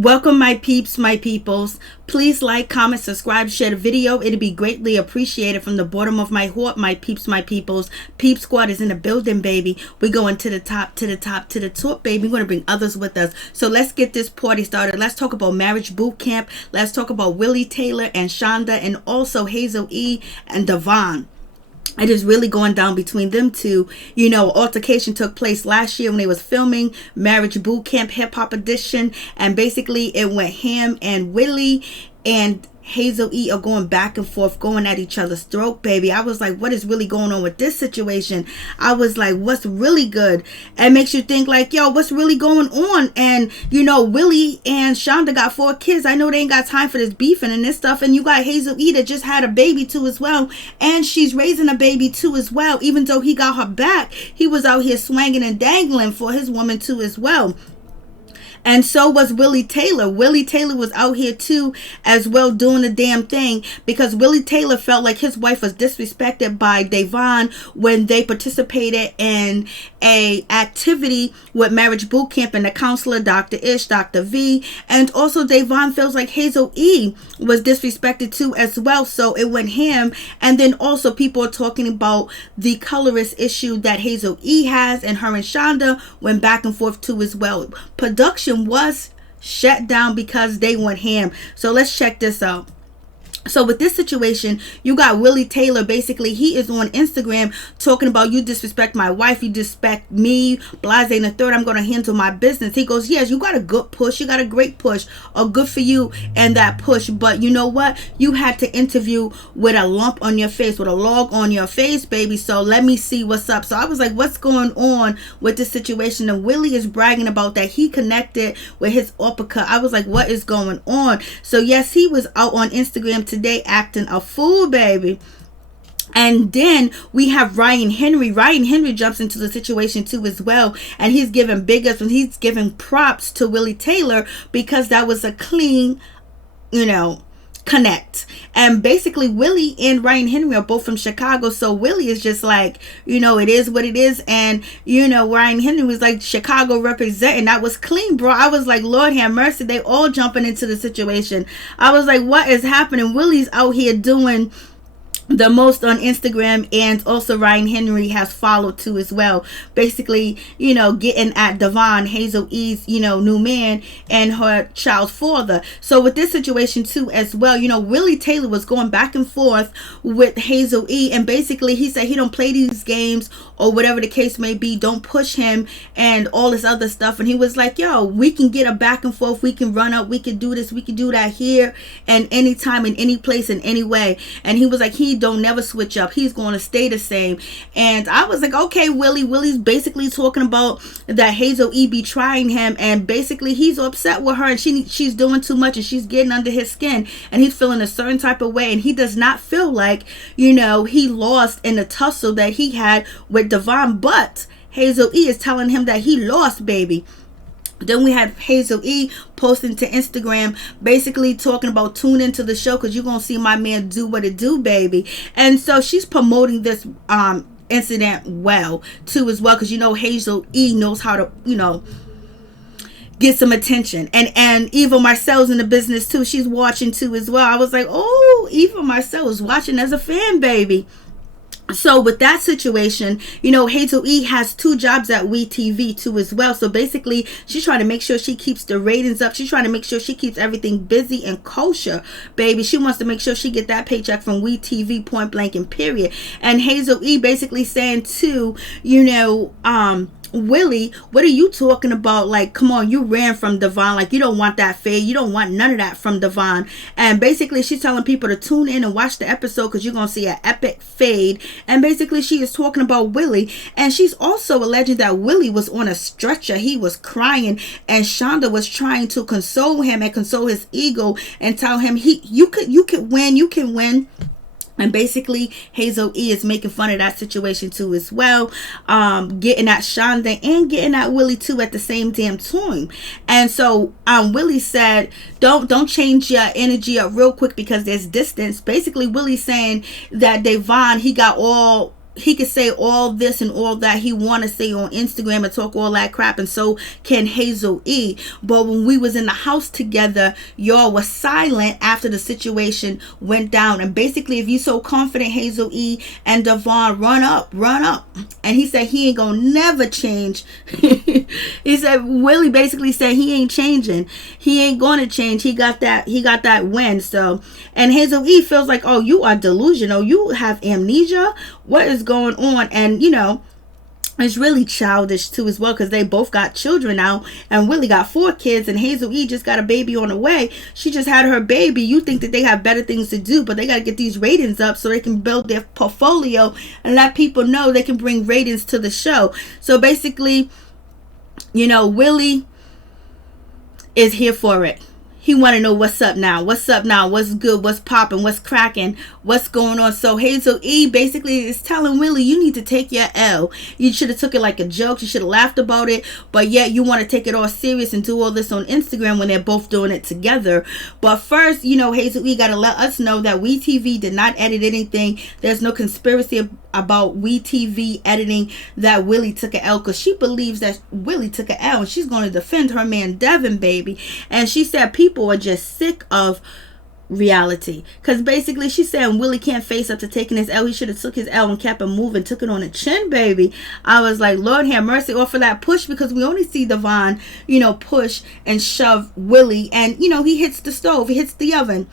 Welcome my peeps, my peoples. Please like, comment, subscribe, share the video. It'd be greatly appreciated from the bottom of my heart, my peeps, my peoples. Peep Squad is in the building, baby. We're going to the top, to the top, to the top, baby. We're going to bring others with us. So let's get this party started. Let's talk about Marriage Boot Camp. Let's talk about Willie Taylor and Shonda, and also Hazel E and Devon. It is really going down between them two. You know, altercation took place last year when they was filming Marriage Boot Camp Hip Hop Edition, and basically it went ham, and Willie and Hazel E are going back and forth, going at each other's throat, baby. I was like, what is really going on with this situation? I was like, what's really good? It makes you think like, yo, what's really going on? And, you know, Willie and Shonda got 4 kids. I know they ain't got time for this beefing and this stuff. And you got Hazel E that just had a baby too as well. And she's raising a baby too as well. Even though he got her back, he was out here swanging and dangling for his woman too as well. And so was Willie Taylor. Willie Taylor was out here too as well doing the damn thing, because Willie Taylor felt like his wife was disrespected by Devon when they participated in a activity with Marriage Boot Camp and the counselor, Dr. Ish, Dr. V. And also Devon feels like Hazel E was disrespected too as well. So it went ham. And then also people are talking about the colorist issue that Hazel E has, and her and Shonda went back and forth too as well. Production was shut down because they went ham. So let's check this out. So with this situation, you got Willie Taylor. Basically, he is on Instagram talking about, you disrespect my wife, you disrespect me, blase and the third, I'm going to handle my business. He goes, yes, you got a good push, you got a great push, or good for you and that push. But you know what? You had to interview with a lump on your face, with a log on your face, baby. So let me see what's up. So I was like, what's going on with this situation? And Willie is bragging about that he connected with his uppercut. I was like, what is going on? So yes, he was out on Instagram today acting a fool, baby. And then we have Ryan Henry. Ryan Henry jumps into the situation too as well, and he's giving he's giving props to Willie Taylor because that was a clean, you know, connect. And basically Willie and Ryan Henry are both from Chicago, so Willie is just like, you know, it is what it is. And you know, Ryan Henry was like, Chicago representing, that was clean, bro. I was like, Lord have mercy, they all jumping into the situation. I was like, what is happening? Willie's out here doing the most on Instagram, and also Ryan Henry has followed too as well, basically, you know, getting at Devon, Hazel E's, you know, new man, and her child's father. So with this situation too as well, you know, Willie Taylor was going back and forth with Hazel E, and basically he said he don't play these games, or whatever the case may be, don't push him and all this other stuff. And he was like, yo, we can get a back and forth, we can run up, we can do this, we can do that here and anytime, in any place, in any way. And he was like, he don't never switch up, he's going to stay the same. And I was like, okay, Willie's basically talking about that Hazel E be trying him, and basically he's upset with her, and she's doing too much, and she's getting under his skin, and he's feeling a certain type of way, and he does not feel like, you know, he lost in the tussle that he had with Devon. But Hazel E is telling him that he lost, baby. Then we had Hazel E posting to Instagram, basically talking about tune into the show because you're going to see my man do what it do, baby. And so she's promoting this incident well, too, as well, because, you know, Hazel E knows how to, you know, get some attention. And Eva Marcel's in the business, too. She's watching, too, as well. I was like, oh, Eva Marcel is watching as a fan, baby. So with that situation, you know, Hazel E has 2 jobs at WeTV too as well. So basically she's trying to make sure she keeps the ratings up. She's trying to make sure she keeps everything busy and kosher, baby. She wants to make sure she get that paycheck from WeTV, point blank and period. And Hazel E basically saying too, you know, Willie, what are you talking about? Like, come on, you ran from Devon. Like, you don't want that fade. You don't want none of that from Devon. And basically, she's telling people to tune in and watch the episode because you're going to see an epic fade. And basically, she is talking about Willie. And she's also alleging that Willie was on a stretcher. He was crying. And Shonda was trying to console him and console his ego and tell him, you could win. You can win. And basically, Hazel E is making fun of that situation too as well, getting at Shonda and getting at Willie too at the same damn time. And so Willie said, don't change your energy up real quick because there's distance. Basically, Willie's saying that Devon, he got all he could say all this and all that he want to say on Instagram and talk all that crap, and so can Hazel E. But when we was in the house together, y'all was silent after the situation went down. And basically, if you so confident, Hazel E and Devon, run up. And he said he ain't gonna never change. He said Willie basically said he ain't changing. He ain't gonna change. He got that win. So, and Hazel E feels like, oh, you are delusional. You have amnesia. What is going on? And it's really childish too as well, because they both got children now, and Willie got 4 kids, and Hazel E just got a baby on the way. She just had her baby. You think that they have better things to do, but they got to get these ratings up so they can build their portfolio and let people know they can bring ratings to the show. So basically, Willie is here for it. He want to know what's up now, what's good, what's popping, what's cracking, what's going on. So Hazel E basically is telling Willie, you need to take your L. You should have took it like a joke. You should have laughed about it. But yet you want to take it all serious and do all this on Instagram when they're both doing it together. But first, Hazel E got to let us know that WeTV did not edit anything. There's no conspiracy about WeTV editing that Willie took an L, because she believes that Willie took an L, and she's going to defend her man Devon, baby. And she said people are just sick of reality, because basically she's saying Willie can't face up to taking his L. He should have took his L and kept it moving, took it on the chin, baby. I was like, Lord have mercy. Or for that push, because we only see Devon push and shove Willie, and he hits the stove, he hits the oven,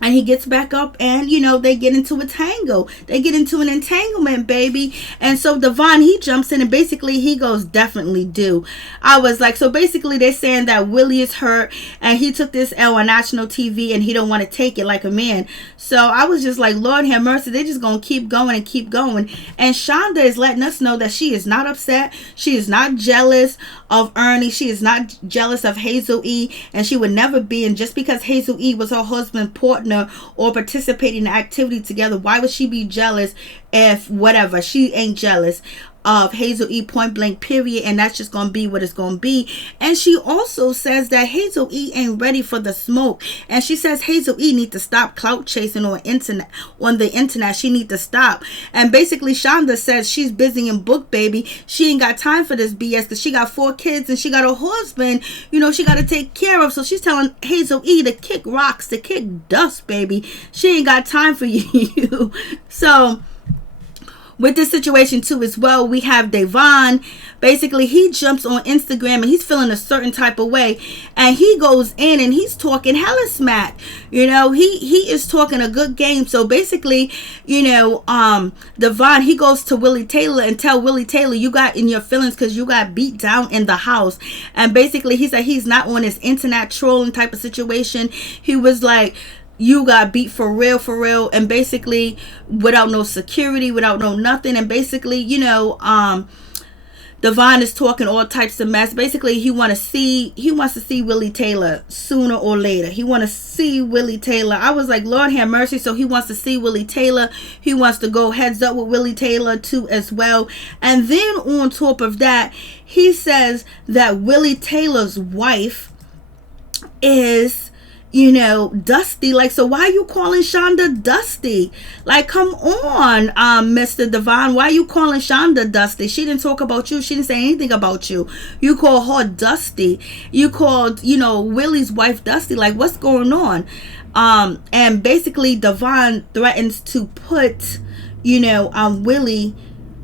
and he gets back up, and they get into a tangle. They get into an entanglement, baby. And so Devon, he jumps in, and basically he goes, definitely do. I was like, so basically they're saying that Willie is hurt, and he took this L on national TV, and he don't want to take it like a man. So I was just like, Lord have mercy. They're just going to keep going and keep going. And Shonda is letting us know that she is not upset. She is not jealous of Ernie. She is not jealous of Hazel E. And she would never be. And just because Hazel E was her husband's partner or participating in activity together, why would she be jealous if whatever? She ain't jealous of Hazel E, point blank, period. And that's just gonna be what it's gonna be. And she also says that Hazel E ain't ready for the smoke, and she says Hazel E need to stop clout chasing on the internet. She need to stop. And basically Shonda says she's busy in book, baby. She ain't got time for this BS, because she got 4 kids and she got a husband she got to take care of. So she's telling Hazel E to kick rocks, to kick dust, baby. She ain't got time for you. So with this situation too as well, we have Devon. Basically, he jumps on Instagram and he's feeling a certain type of way, and he goes in and he's talking hella smack. He is talking a good game. So basically, Devon, he goes to Willie Taylor and tell Willie Taylor, you got in your feelings because you got beat down in the house. And basically he said he's not on this internet trolling type of situation. He was like, you got beat for real, and basically without no security, without no nothing. And basically, Devon is talking all types of mess. Basically, he wants to see Willie Taylor sooner or later. He want to see Willie Taylor. I was like, Lord have mercy. So he wants to see Willie Taylor. He wants to go heads up with Willie Taylor too as well. And then on top of that, he says that Willie Taylor's wife is Dusty. Like, so why are you calling Shonda Dusty? Like, come on, Mr. Devon. Why are you calling Shonda Dusty? She didn't talk about you. She didn't say anything about you. You call her Dusty. You called, Willie's wife Dusty. Like, what's going on? And basically Devon threatens to put, Willie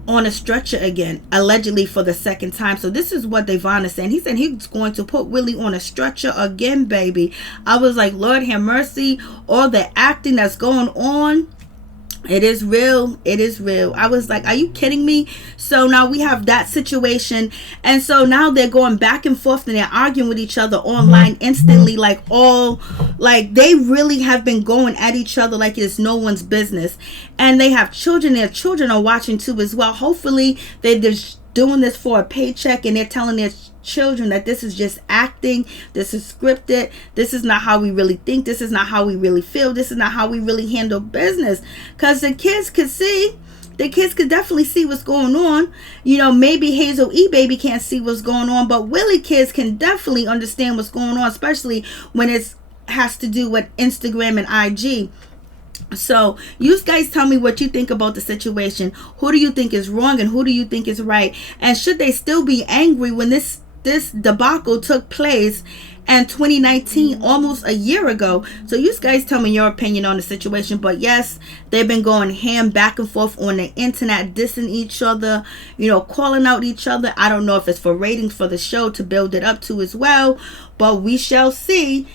on a stretcher again, allegedly for the second time. So this is what Devon is saying. He said he's going to put Willie on a stretcher again, baby. I was like, Lord have mercy. All the acting that's going on, it is real. It is real. I was like, are you kidding me? So now we have that situation. And so now they're going back and forth and they're arguing with each other online instantly. Like they really have been going at each other like it's no one's business. And they have children. Their children are watching too as well. Hopefully they're just doing this for a paycheck, and they're telling their children that this is just acting, this is scripted, this is not how we really think, this is not how we really feel, this is not how we really handle business. Because the kids could see, the kids could definitely see what's going on. Maybe Hazel E baby can't see what's going on, but Willie kids can definitely understand what's going on, especially when it has to do with Instagram and IG. So you guys tell me what you think about the situation. Who do you think is wrong and who do you think is right? And should they still be angry when this debacle took place in 2019, almost a year ago? So you guys tell me your opinion on the situation. But yes, they've been going ham back and forth on the internet, dissing each other, calling out each other. I don't know if it's for ratings for the show to build it up to as well, but we shall see.